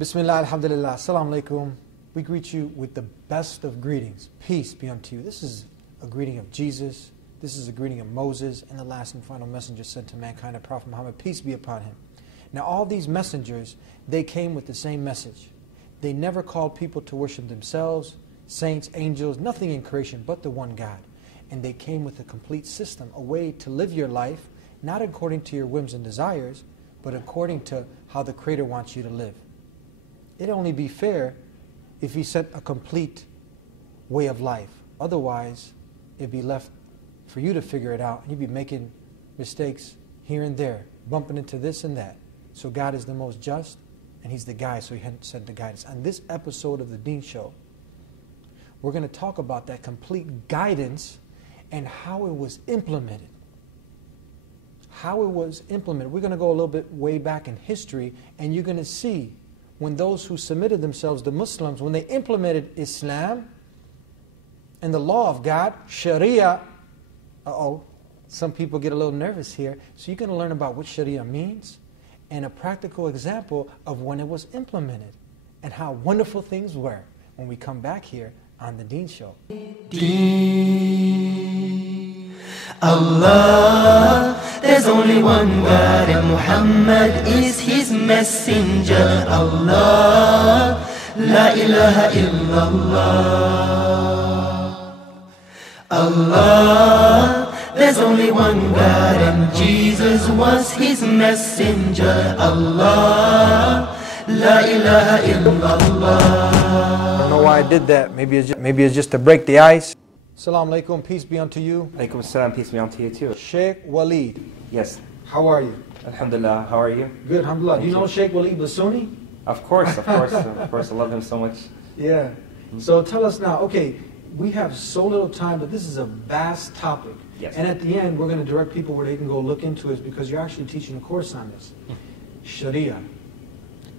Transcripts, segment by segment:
Bismillah, alhamdulillah, assalamu alaikum. We greet you with the best of greetings. Peace be unto you. This is a greeting of Jesus. This is a greeting of Moses and the last and final messenger sent to mankind, the Prophet Muhammad. Peace be upon him. Now all these messengers, they came with the same message. They never called people to worship themselves, saints, angels, nothing in creation but the one God. And they came with a complete system, a way to live your life, not according to your whims and desires, but according to how the Creator wants you to live. It'd only be fair if He set a complete way of life. Otherwise, it'd be left for you to figure it out, and you'd be making mistakes here and there, bumping into this and that. So God is the most just, and He's the guide, so He sent the guidance. On this episode of the Deen Show, we're going to talk about that complete guidance and how it was implemented. How it was implemented. We're going to go a little bit way back in history, and you're going to see when those who submitted themselves, the Muslims, when they implemented Islam and the law of God, Sharia, some people get a little nervous here. So you're going to learn about what Sharia means and a practical example of when it was implemented and how wonderful things were when we come back here on the Deen Show. Allah, there's only one God and Muhammad is His messenger. Allah, La ilaha illallah. Allah, there's only one God and Jesus was His messenger. Allah, La ilaha illallah. I don't know why I did that. Maybe it's just to break the ice. Assalamu alaikum, peace be unto you. Alaikum assalam, peace be unto you too. Sheikh Waleed. Yes. How are you? Alhamdulillah, how are you? Good, alhamdulillah. Do you know Sheikh Waleed Basuni? Of course, of course, of course. I love him so much. Yeah. So tell us now, okay, we have so little time, but this is a vast topic. Yes. And at the end, we're going to direct people where they can go look into it because you're actually teaching a course on this. Sharia.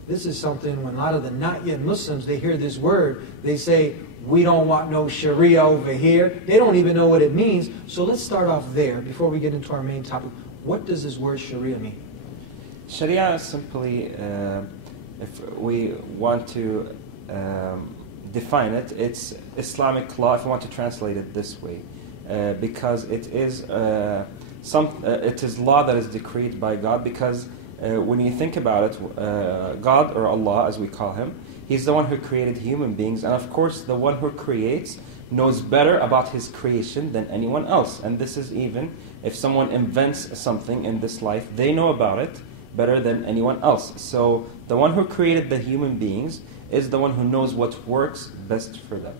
This is something when a lot of the not yet Muslims, they hear this word, they say, we don't want no Sharia over here. They don't even know what it means. So let's start off there before we get into our main topic. What does this word Sharia mean? Sharia is simply, if we want to define it, it's Islamic law, if we want to translate it this way. Because it is law that is decreed by God, because when you think about it, God, or Allah as we call Him, He's the one who created human beings, and of course the one who creates knows better about His creation than anyone else. And this is even if someone invents something in this life, they know about it better than anyone else. So the one who created the human beings is the one who knows what works best for them.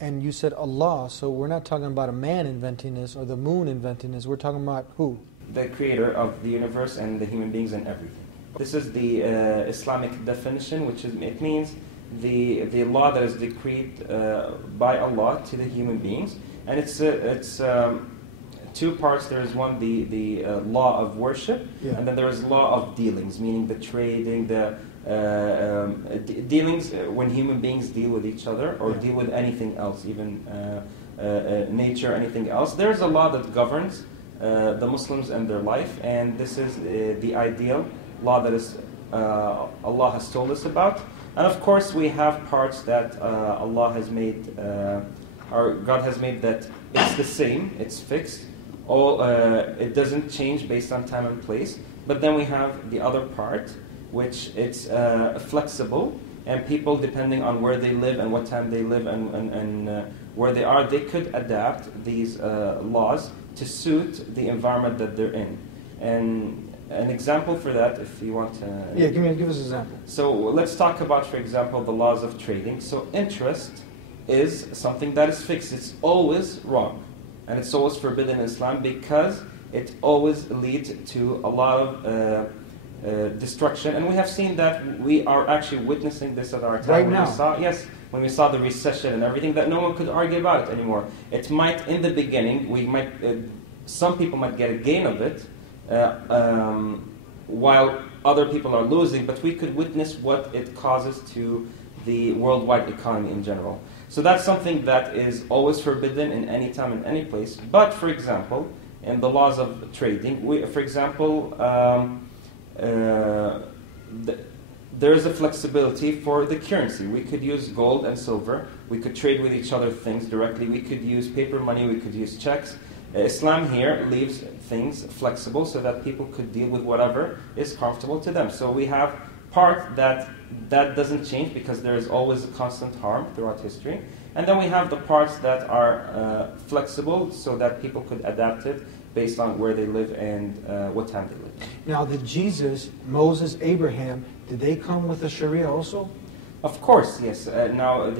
And you said Allah, so we're not talking about a man inventing this or the moon inventing this. We're talking about who? The creator of the universe and the human beings and everything. This is the Islamic definition, which is, it means the law that is decreed by Allah to the human beings. And it's two parts. There is one, the law of worship, yeah. And then there is law of dealings, meaning the trading, the dealings when human beings deal with each other or yeah. deal with anything else, even nature, anything else. There's a law that governs the Muslims and their life, and this is the ideal law that is Allah has told us about. And of course we have parts that Allah has made, or God has made, that it's the same, it's fixed, it doesn't change based on time and place. But then we have the other part, which it's flexible, and people, depending on where they live and what time they live and where they are, they could adapt these laws to suit the environment that they're in. And an example for that, if you want to... Yeah, give us an example. So let's talk about, for example, the laws of trading. So interest is something that is fixed. It's always wrong. And it's always forbidden in Islam because it always leads to a lot of destruction. And we have seen that we are actually witnessing this at our time. Right now. When we saw the recession and everything, that no one could argue about it anymore. It might, in the beginning, some people might get a gain of it, while other people are losing, but we could witness what it causes to the worldwide economy in general. So that's something that is always forbidden in any time and any place. But for example, in the laws of trading, there is a flexibility for the currency. We could use gold and silver. We could trade with each other things directly. We could use paper money. We could use checks. Islam here leaves things flexible so that people could deal with whatever is comfortable to them. So we have part that doesn't change because there is always a constant harm throughout history. And then we have the parts that are flexible so that people could adapt it based on where they live and what time they live. Now, did Jesus, Moses, Abraham, did they come with a Sharia also? Of course, yes. Now,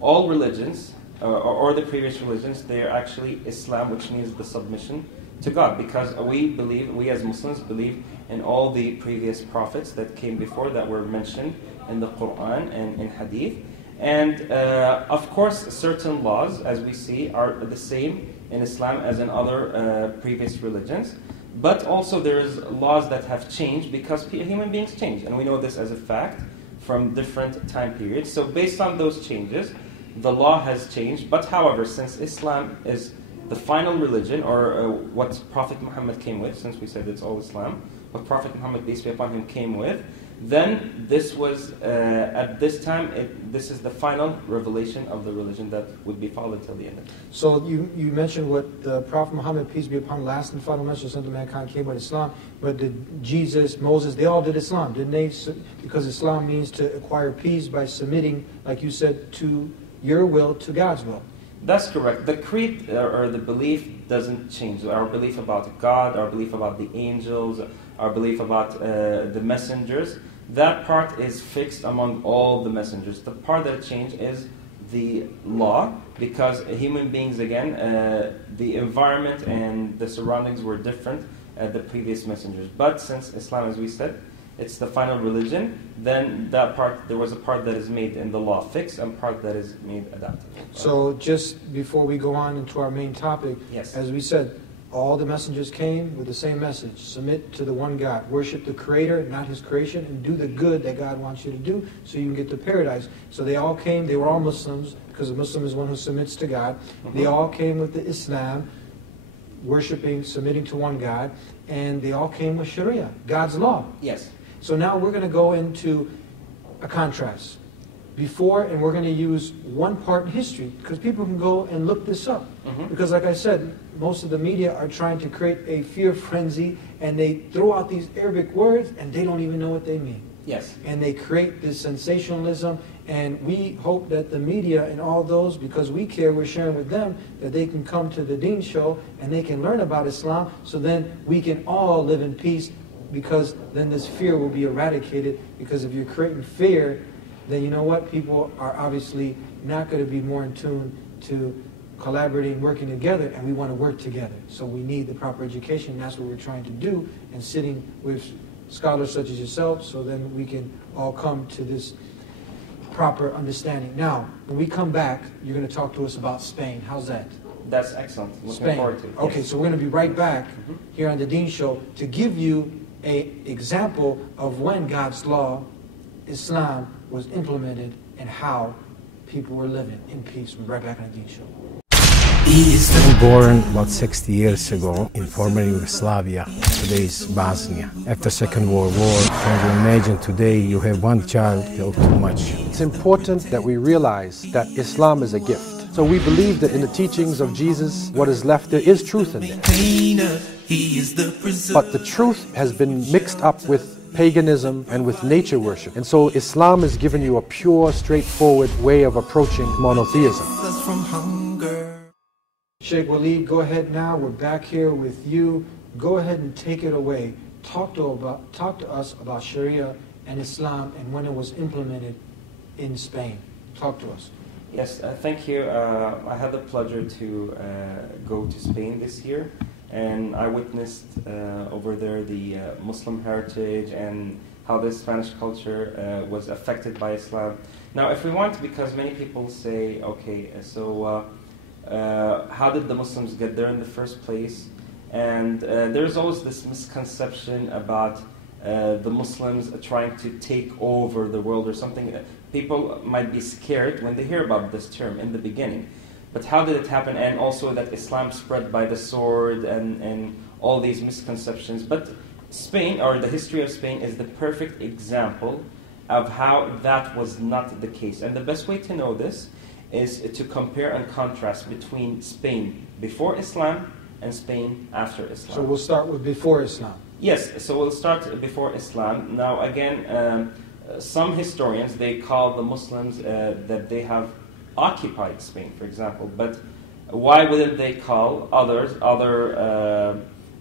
all religions, or the previous religions, they are actually Islam, which means the submission to God. Because we as Muslims believe in all the previous prophets that came before that were mentioned in the Quran and in Hadith. And of course, certain laws, as we see, are the same in Islam as in other previous religions. But also there is laws that have changed because human beings change. And we know this as a fact from different time periods. So based on those changes, the law has changed. But however, since Islam is the final religion, or what Prophet Muhammad came with, since we said it's all Islam, what Prophet Muhammad, peace be upon him, came with, then this was, at this time, this is the final revelation of the religion that would be followed till the end. So you mentioned what the Prophet Muhammad, peace be upon him, last and final message sent to mankind came with Islam, but did Jesus, Moses, they all did Islam, didn't they? Because Islam means to acquire peace by submitting, like you said, to your will, to God's will. That's correct. The creed or the belief doesn't change. Our belief about God, our belief about the angels, our belief about the messengers, that part is fixed among all the messengers. The part that changed is the law, because human beings, again, the environment and the surroundings were different at the previous messengers. But since Islam, as we said, it's the final religion, then that part, there was a part that is made in the law fixed and part that is made adaptive. So just before we go on into our main topic, yes, as we said, all the messengers came with the same message. Submit to the one God. Worship the Creator, not His creation, and do the good that God wants you to do so you can get to paradise. So they all came, they were all Muslims, because a Muslim is one who submits to God. They all came with the Islam, worshiping, submitting to one God, and they all came with Sharia, God's law. Yes. So now we're going to go into a contrast. Before, and we're going to use one part in history, because people can go and look this up. Because like I said, most of the media are trying to create a fear frenzy, and they throw out these Arabic words, and they don't even know what they mean. Yes. And they create this sensationalism, and we hope that the media and all those, because we care, we're sharing with them, that they can come to the Deen Show, and they can learn about Islam, so then we can all live in peace, because then this fear will be eradicated. Because if you're creating fear, then you know what? People are obviously not going to be more in tune to collaborating, working together, and we want to work together. So we need the proper education, and that's what we're trying to do, and sitting with scholars such as yourself, so then we can all come to this proper understanding. Now, when we come back, you're going to talk to us about Spain. How's that? That's excellent. Looking Spain. forward to it. Okay, Yes. so we're going to be right back here on the Deen Show to give you an example of when God's law, Islam, was implemented and how people were living in peace. We'll be right back on the Deen Show. Born about 60 years ago in former Yugoslavia, today's Bosnia. After Second World War, can you imagine today you have one child, you too much. It's important that we realize that Islam is a gift. So we believe that in the teachings of Jesus, what is left, there is truth in there. But the truth has been mixed up with paganism and with nature worship. And so Islam has given you a pure, straightforward way of approaching monotheism. Sheikh Waleed, go ahead now. We're back here with you. Go ahead and take it away. Talk to us about Sharia and Islam and when it was implemented in Spain. Talk to us. Yes, thank you. I had the pleasure to go to Spain this year, and I witnessed over there the Muslim heritage and how the Spanish culture was affected by Islam. Now, if we want, because many people say, okay, so how did the Muslims get there in the first place? And there's always this misconception about the Muslims trying to take over the world or something. People might be scared when they hear about this term in the beginning. But how did it happen? And also that Islam spread by the sword and all these misconceptions. But Spain, or the history of Spain, is the perfect example of how that was not the case. And the best way to know this is to compare and contrast between Spain before Islam and Spain after Islam. So we'll start with before Islam. Yes, so we'll start before Islam. Now again, some historians, they call the Muslims that they have occupied Spain, for example. But why wouldn't they call other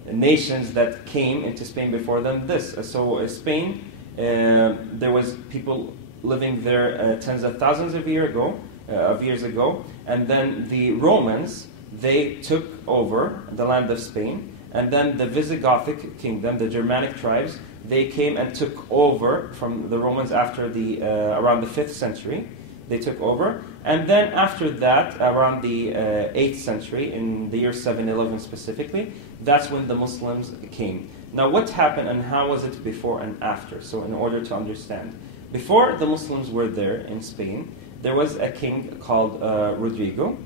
nations that came into Spain before them this? So Spain, there was people living there tens of thousands of years ago, and then the Romans, they took over the land of Spain, and then the Visigothic kingdom, the Germanic tribes, they came and took over from the Romans after around the 5th century. They took over, and then after that, around the 8th century, in the year 711 specifically, that's when the Muslims came. Now what happened and how was it before and after? So in order to understand, before the Muslims were there in Spain, there was a king called Rodrigo,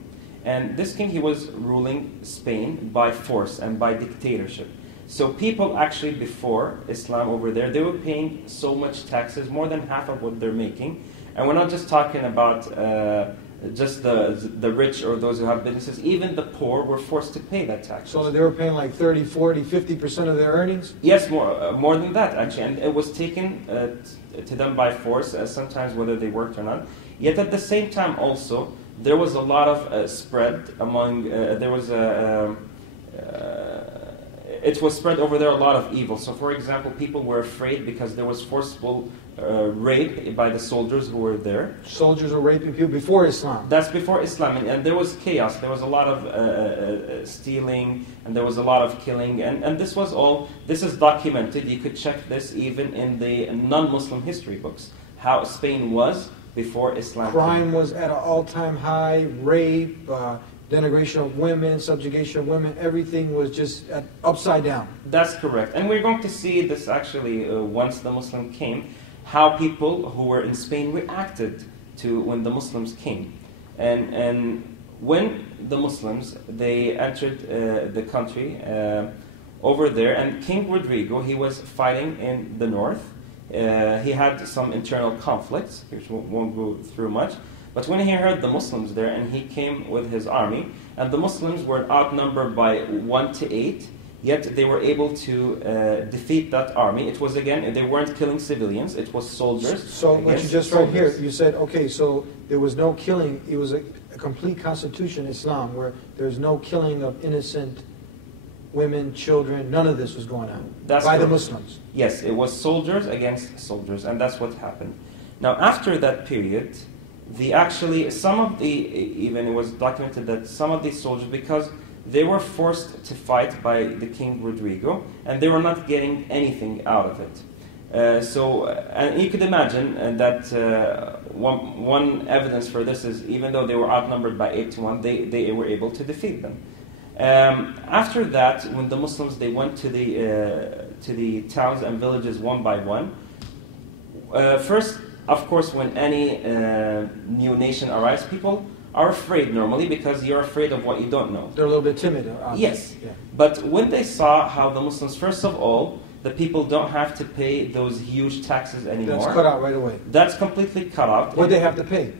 and this king, he was ruling Spain by force and by dictatorship. So people actually before Islam over there, they were paying so much taxes, more than half of what they're making. And we're not just talking about just the rich or those who have businesses. Even the poor were forced to pay that tax. So they were paying like 30, 40, 50% of their earnings? Yes, more than that, actually. And it was taken to them by force, sometimes whether they worked or not. Yet at the same time also, there was a lot of spread among, it was spread over there a lot of evil. So for example, people were afraid because there was forceful rape by the soldiers who were there. Soldiers were raping people before Islam? That's before Islam, and there was chaos. There was a lot of stealing, and there was a lot of killing, and this is documented. You could check this even in the non-Muslim history books, how Spain was before Islam. Crime was at an all-time high, rape, denigration of women, subjugation of women, everything was just upside down. That's correct. And we're going to see this actually once the Muslim came, how people who were in Spain reacted to when the Muslims came. And when the Muslims, they entered the country over there, and King Rodrigo, he was fighting in the north. He had some internal conflicts, which won't go through much. But when he heard the Muslims there, and he came with his army, and the Muslims were outnumbered by 1 to 8, yet they were able to defeat that army. It was, again, they weren't killing civilians, it was soldiers. So what you just read here, you said, okay, so there was no killing, it was a complete constitution, Islam, where there's no killing of innocent women, children, none of this was going on by the Muslims. Yes, it was soldiers against soldiers, and that's what happened. Now, after that period, it was documented that some of these soldiers, because they were forced to fight by the King Rodrigo, and they were not getting anything out of it. And you could imagine that one evidence for this is, even though they were outnumbered by 8 to 1, they were able to defeat them. After that, when the Muslims, they went to the towns and villages one by one, first, of course, when any new nation arrives, people are afraid normally because you're afraid of what you don't know. They're a little bit timid. Yes. Yeah. But when they saw how the Muslims, first of all, the people don't have to pay those huge taxes anymore. That's cut out right away. That's completely cut out. What do they have to pay?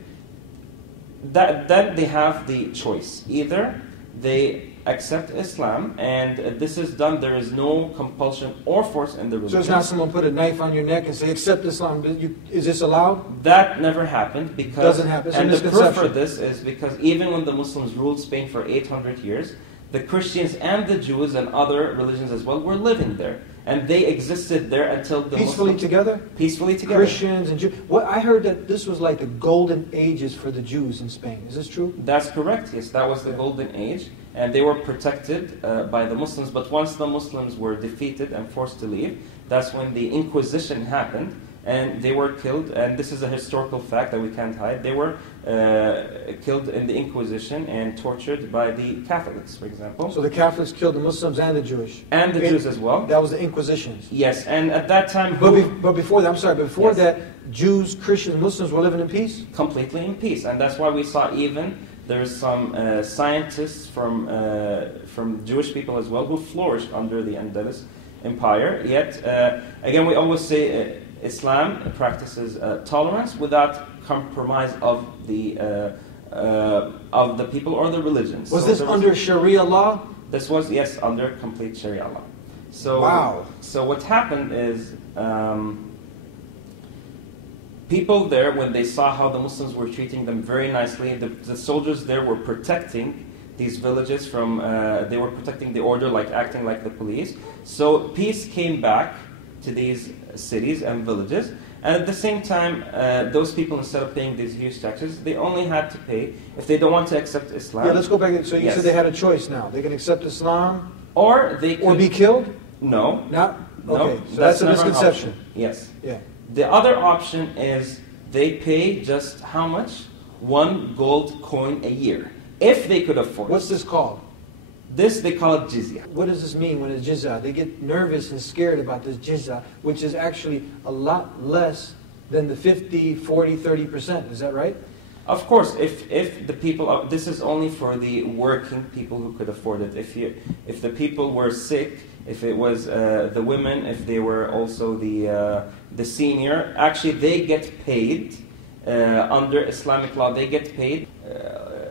Then they have the choice. Either they accept Islam, and this is done, there is no compulsion or force in the religion. So it's not someone put a knife on your neck and say, accept Islam. Is this allowed? That never happened because... Doesn't happen. And the proof for this is because even when the Muslims ruled Spain for 800 years, the Christians and the Jews and other religions as well were living there. And they existed there until the Peacefully Muslims, together? Peacefully together. Christians and Jews. I heard that this was like the golden ages for the Jews in Spain. Is this true? That's correct, yes. That was the golden age. And they were protected by the Muslims. But once the Muslims were defeated and forced to leave, that's when the Inquisition happened. And they were killed, and this is a historical fact that we can't hide. They were killed in the Inquisition and tortured by the Catholics, for example. So the Catholics killed the Muslims and the Jewish? And the Jews as well. That was the Inquisitions? Yes, and at that time... But before that, before that, Jews, Christians, Muslims were living in peace? Completely in peace, and that's why we saw even... There's some scientists from Jewish people as well who flourished under the Andalus. Empire. Yet, again, we always say Islam practices tolerance without compromise of the people or the religions. Was this under Sharia law? This was, yes, under complete Sharia law. So, wow. So what happened is people there, when they saw how the Muslims were treating them very nicely, the soldiers there were protecting these villages from, they were protecting the order, like acting like the police. So peace came back to these cities and villages. And at the same time, those people, instead of paying these huge taxes, they only had to pay if they don't want to accept Islam. Yeah, let's go back. So you said they had a choice now. They can accept Islam or they could, or be killed? No. Not? No, okay, so that's a misconception. Yes. Yeah. The other option is they pay just how much? 1 gold coin a year, if they could afford. What's this called? This, they call it jizya. What does this mean when it's jizya? They get nervous and scared about this jizya, which is actually a lot less than the 50, 40, 30%. Is that right? Of course, if the people, this is only for the working people who could afford it. If the people were sick, if it was the women, if they were also the senior, actually they get paid under Islamic law. They get paid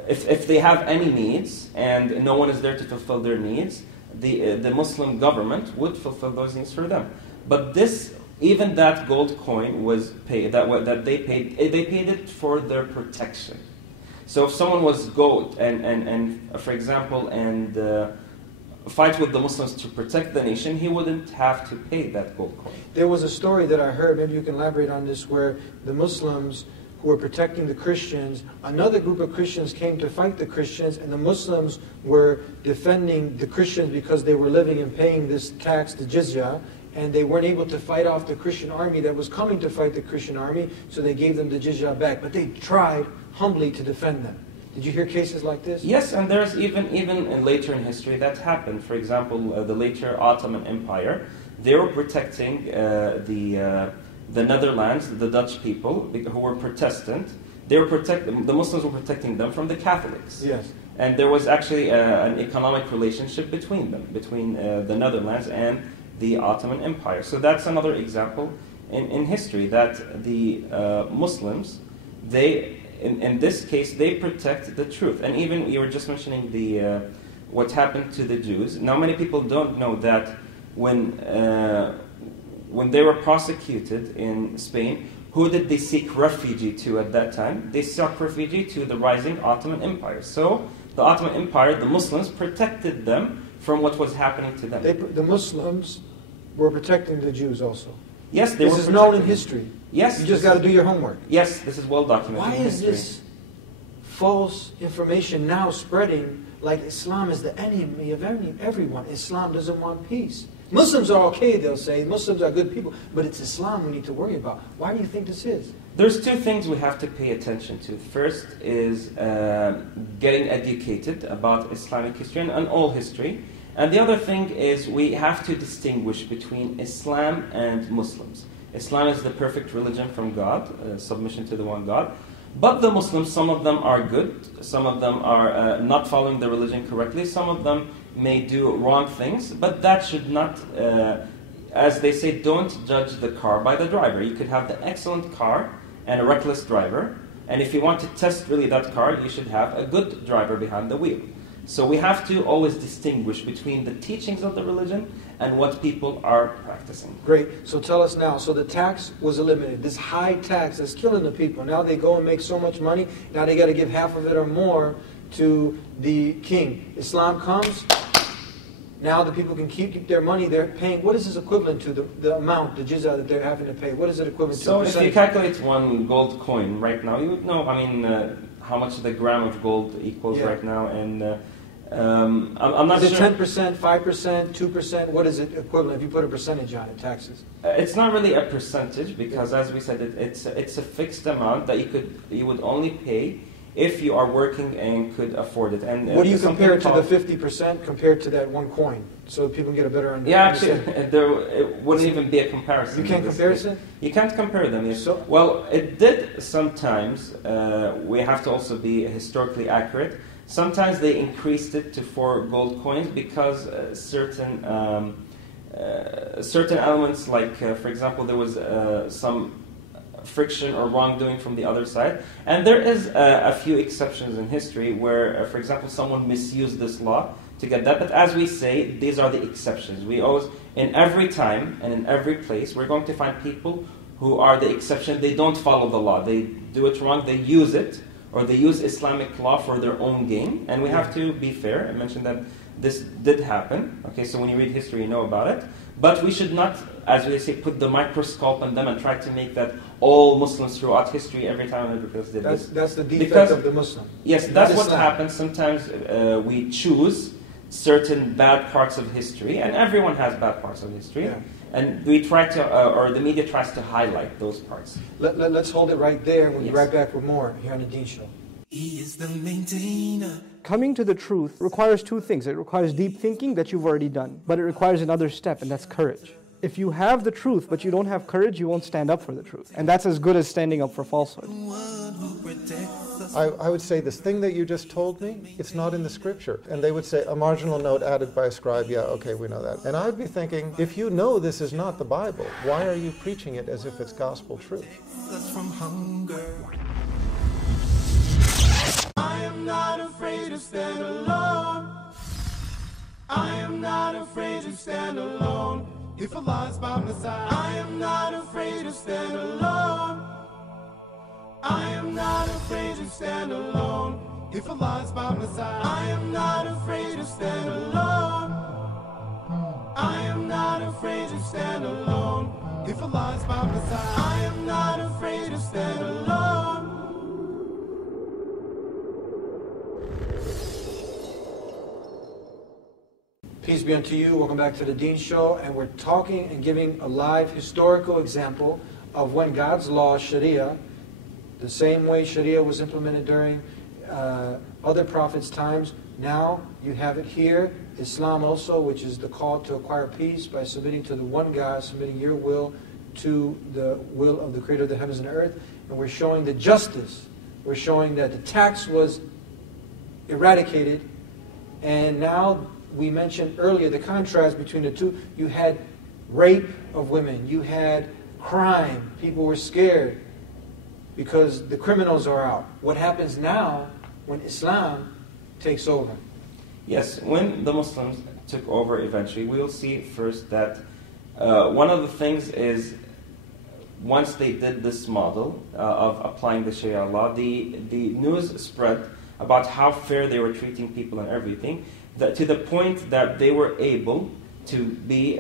if they have any needs and no one is there to fulfill their needs. The Muslim government would fulfill those needs for them. But this, even that gold coin was paid. That they paid it for their protection. So if someone was go and for example fight with the Muslims to protect the nation, he wouldn't have to pay that gold coin. There was a story that I heard, maybe you can elaborate on this, where the Muslims who were protecting the Christians, another group of Christians came to fight the Christians, and the Muslims were defending the Christians because they were living and paying this tax, the jizya, and they weren't able to fight off the Christian army that was coming to fight the Christian army, so they gave them the jizya back. But they tried humbly to defend them. Did you hear cases like this? Yes, and there's even later in history that happened. For example, the later Ottoman Empire, they were protecting the Netherlands, the Dutch people who were Protestant. The Muslims were protecting them from the Catholics. Yes. And there was actually an economic relationship between them, between the Netherlands and the Ottoman Empire. So that's another example in history that the Muslims, in this case, they protect the truth. And even you were just mentioning what happened to the Jews. Now, many people don't know that when they were prosecuted in Spain, who did they seek refugee to at that time? They sought refugee to the rising Ottoman Empire. So the Ottoman Empire, the Muslims, protected them from what was happening to them. The Muslims were protecting the Jews also. Yes, they were. This is known in history. Yes. You just got to do your homework. Yes, this is well documented. Why in is history. this false information now spreading like Islam is the enemy of everyone? Islam doesn't want peace. Muslims are okay, they'll say. Muslims are good people. But it's Islam we need to worry about. Why do you think this is? There's two things we have to pay attention to. First is getting educated about Islamic history and all history. And the other thing is we have to distinguish between Islam and Muslims. Islam is the perfect religion from God, submission to the one God. But the Muslims, some of them are good, some of them are not following the religion correctly, some of them may do wrong things, but that should not, as they say, don't judge the car by the driver. You could have the excellent car and a reckless driver, and if you want to test really that car, you should have a good driver behind the wheel. So we have to always distinguish between the teachings of the religion and what people are practicing. Great. So tell us now, so the tax was eliminated. This high tax is killing the people. Now they go and make so much money, now they got to give half of it or more to the king. Islam comes, now the people can keep their money. They're paying, what is this equivalent to, the amount, the jizya that they're having to pay? What is it equivalent to? So if you calculate 1 gold coin right now, you would know, how much the gram of gold equals right now. And I'm not sure. Is it 10%, 5%, 2%? What is it equivalent if you put a percentage on it, taxes? It's not really a percentage because, as we said, it's a fixed amount that you would only pay if you are working and could afford it. And what do you compare to the 50% compared to that 1 coin, so people can get a better understanding? Yeah, actually, it wouldn't even be a comparison. You can't compare it? You can't compare them. Yes. So, well, it did sometimes. We have to also be historically accurate. Sometimes they increased it to 4 gold coins because certain certain elements, like for example, there was some friction or wrongdoing from the other side. And there is a few exceptions in history where, for example, someone misused this law to get that. But as we say, these are the exceptions. We always, in every time and in every place, we're going to find people who are the exception. They don't follow the law. They do it wrong. They use it, or they use Islamic law for their own gain. And we have to be fair. I mentioned that this did happen. Okay, so when you read history, you know about it. But we should not, as we say, put the microscope on them and try to make that all Muslims throughout history, every time every place did this. That's the defect of the Muslim. Yes, that's what happens. Sometimes we choose certain bad parts of history, and everyone has bad parts of history. Yeah. And we try to, or the media tries to highlight those parts. Let's hold it right there. We'll be right back with more here on the Deen Show. He is the maintainer. Coming to the truth requires two things. It requires deep thinking that you've already done, but it requires another step, and that's courage. If you have the truth, but you don't have courage, you won't stand up for the truth. And that's as good as standing up for falsehood. I would say this thing that you just told me, it's not in the scripture. And they would say, a marginal note added by a scribe, yeah, okay, we know that. And I'd be thinking, if you know this is not the Bible, why are you preaching it as if it's gospel truth? From hunger. I am not afraid to stand alone. I am not afraid to stand alone. If Allah's by my side, I am not afraid to stand alone. I am not afraid to stand alone. If Allah's by my side, I am not afraid to stand alone. I am not afraid to stand alone. If Allah's by my side, I am not afraid to stand alone. Peace be unto you. Welcome back to the Deen Show. And we're talking and giving a live historical example of when God's law, Sharia, the same way Sharia was implemented during other prophets' times, now you have it here. Islam also, which is the call to acquire peace by submitting to the one God, submitting your will to the will of the Creator of the heavens and earth. And we're showing the justice. We're showing that the tax was eradicated, and now we mentioned earlier the contrast between the two. You had rape of women. You had crime. People were scared because the criminals are out. What happens now when Islam takes over? Yes, when the Muslims took over eventually, we'll see first that one of the things is, once they did this model of applying the Sharia law, the news spread about how fair they were treating people and everything, that to the point that they were able to be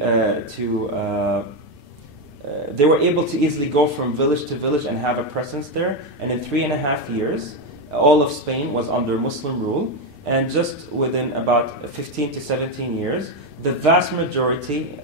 they were able to easily go from village to village and have a presence there. And in 3.5 years, all of Spain was under Muslim rule. And just within about 15 to 17 years, the vast majority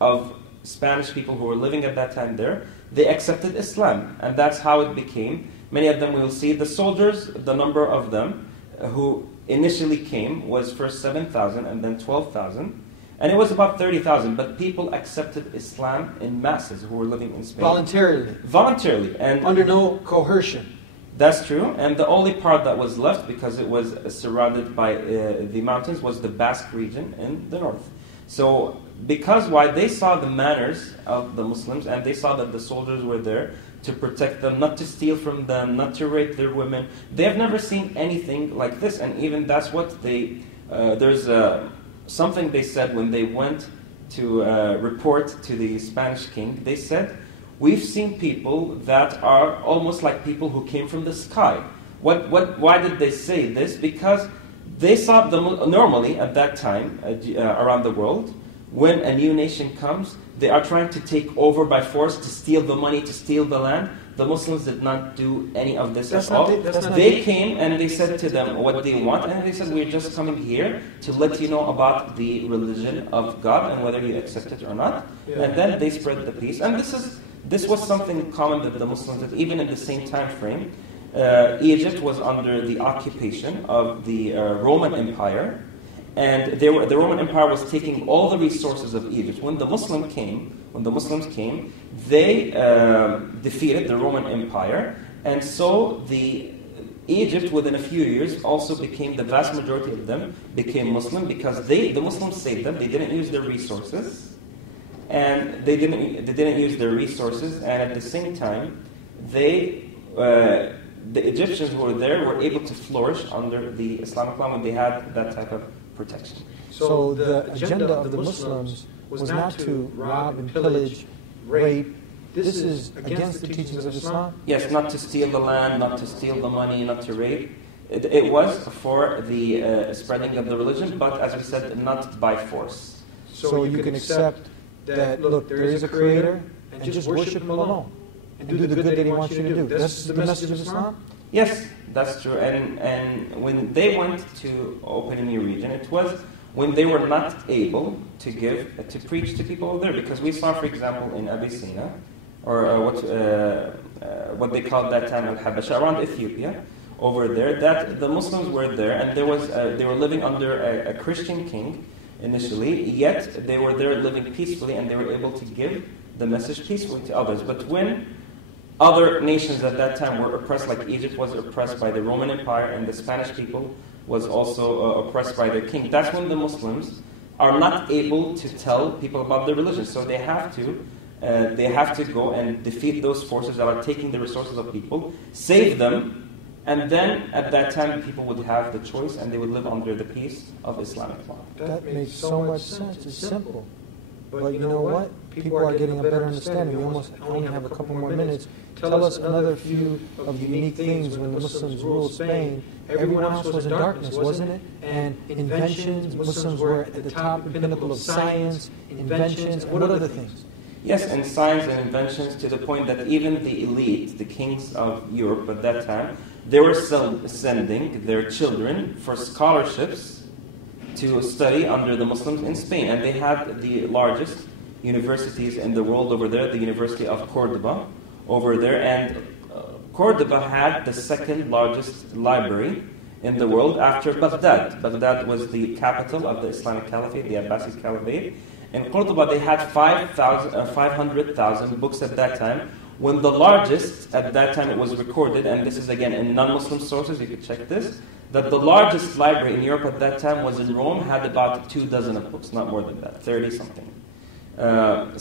of Spanish people who were living at that time there, they accepted Islam. And that's how it became. Many of them, we will see, the soldiers, the number of them who initially came was first 7,000 and then 12,000. And it was about 30,000, but people accepted Islam in masses who were living in Spain. Voluntarily. Voluntarily. And under no coercion. That's true. And the only part that was left, because it was surrounded by the mountains, was the Basque region in the north. So, because why? They saw the manners of the Muslims, and they saw that the soldiers were there to protect them, not to steal from them, not to rape their women. They have never seen anything like this, and even that's what they... there's something they said when they went to report to the Spanish king. They said, we've seen people that are almost like people who came from the sky. Why did they say this? Because they saw normally at that time around the world, when a new nation comes, they are trying to take over by force, to steal the money, to steal the land. The Muslims did not do any of this at all. They came and they said to them what they want, and they said, we're just coming here to let you know about the religion of God and whether you accept it or not. And then they spread the peace. And this was something common that the Muslims did, even in the same time frame. Egypt was under the occupation of the Roman Empire, and the Roman Empire was taking all the resources of Egypt. When the Muslims came, they defeated the Roman Empire, and so Egypt within a few years also became, the vast majority of them became Muslim, because the Muslims saved them. They didn't use their resources. and they didn't use their resources, and at the same time, the Egyptians who were there were able to flourish under the Islamic law when they had that type of protection. So the agenda of the Muslims was not to rob and pillage, rape. This is against the teachings of Islam? Yes, not to steal the land, not to steal the money, not to rape. It was for the spreading of the religion, but as we said, not by force. So you can accept that, look, there is a creator, and just worship him alone, and do the good that he wants you to do. That's the message of Islam? Yes, that's true. And when they went to open a new region, it was when they were not able to preach to people there. Because we saw, for example, in Abyssinia, or what they called that time Al-Habasha, around Ethiopia, over there, that the Muslims were there, and they were living under a Christian king initially, yet they were there living peacefully, and they were able to give the message peacefully to others. But when other nations at that time were oppressed, like Egypt was oppressed by the Roman Empire, and the Spanish people was also oppressed by their king, that's when the Muslims are not able to tell people about their religion. So they have to go and defeat those forces that are taking the resources of people, save them, and then at that time people would have the choice and they would live under the peace of Islamic law. That makes so much sense. It's simple. But you know what? People are getting a better understanding. We almost only have a couple more minutes. Tell us another few of the unique things when the Muslims ruled Spain. Everyone else was in darkness, wasn't it? And inventions, Muslims were at the top and pinnacle of science, inventions, and what other things? Yes, and science and inventions, to the point that even the elite, the kings of Europe at that time, they were sending their children for scholarships to study under the Muslims in Spain. And they had the largest universities in the world over there, the University of Cordoba over there. And Cordoba had the second largest library in the world after Baghdad. Baghdad was the capital of the Islamic Caliphate, the Abbasid Caliphate. In Cordoba, they had 500,000 books at that time, when the largest, at that time it was recorded, and this is again in non-Muslim sources, you could check this, that the largest library in Europe at that time was in Rome, had about 24 of books, not more than that, 30-something. And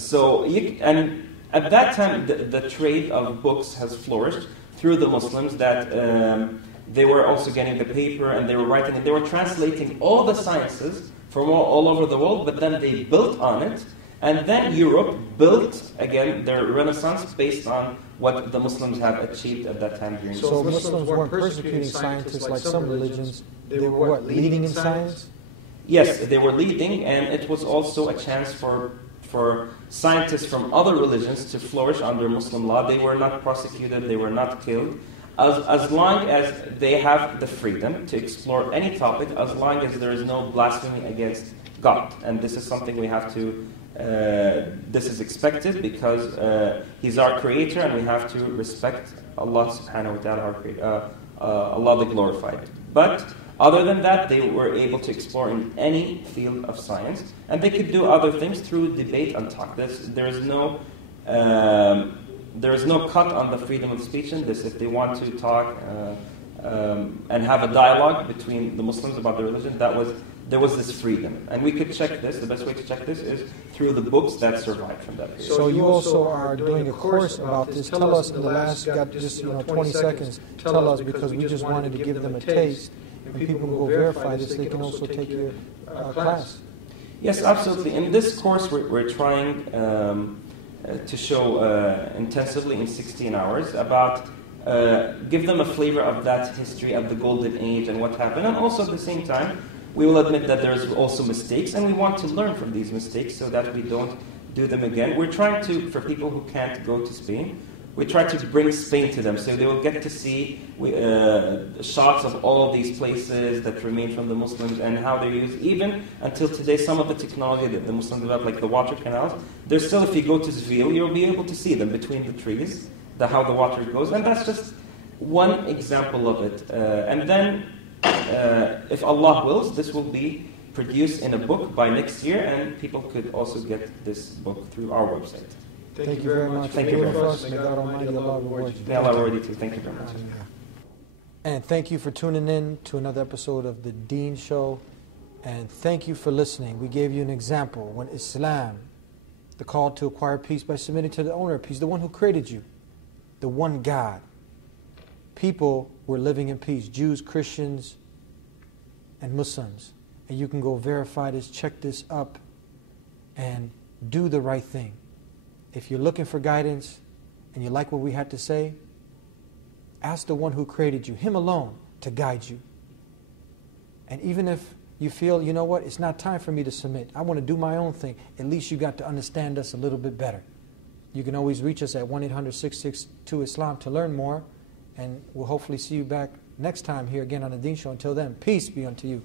at that time, the trade of books has flourished through the Muslims, that they were also getting the paper, and they were writing, and they were translating all the sciences from all over the world, but then they built on it. And then Europe built, again, their renaissance based on what the Muslims have achieved at that time. So Muslims weren't persecuting scientists like some religions. They were what, leading in science? Yes, they were leading, and it was also a chance for scientists from other religions to flourish under Muslim law. They were not prosecuted, they were not killed. As long as they have the freedom to explore any topic, as long as there is no blasphemy against God. And this is something we have to... this is expected because He's our creator, and we have to respect Allah subhanahu wa ta'ala, our creator, Allah the glorified. But other than that, they were able to explore in any field of science, and they could do other things through debate and talk. There is no cut on the freedom of speech in this. If they want to talk and have a dialogue between the Muslims about their religion, there was this freedom. And we could check this. The best way to check this is through the books that survived from that period. So you also are doing a course about this. Tell us in the last, just 20 seconds, tell us, because we just wanted to give them a taste, and people can go verify this. They can also take your class. Yes, absolutely. In this course, we're trying to show intensively in 16 hours about give them a flavor of that history of the golden age and what happened. And also at the same time, we will admit that there's also mistakes, and we want to learn from these mistakes so that we don't do them again. We're trying to, for people who can't go to Spain, we try to bring Spain to them so they will get to see shots of all of these places that remain from the Muslims and how they're used. Even until today, some of the technology that the Muslims developed, like the water canals, there's still, if you go to Seville, you'll be able to see them between the trees, how the water goes, and that's just one example of it. And then, if Allah wills, this will be produced in a book by next year, and people could also get this book through our website. Thank you very much. Thank you very much. May God Almighty, Allah reward you. May Allah reward you too. Thank you very much. And thank you for tuning in to another episode of The Deen Show. And thank you for listening. We gave you an example when Islam the call to acquire peace by submitting to the owner of peace, the one who created you, the one God. People were living in peace, Jews, Christians, and Muslims. And you can go verify this, check this up, and do the right thing. If you're looking for guidance and you like what we had to say, ask the one who created you, him alone, to guide you. And even if you feel, you know what, it's not time for me to submit, I want to do my own thing, at least you got to understand us a little bit better. You can always reach us at 1-800-662-ISLAM to learn more, and we'll hopefully see you back next time here again on the Deen Show. Until then, peace be unto you.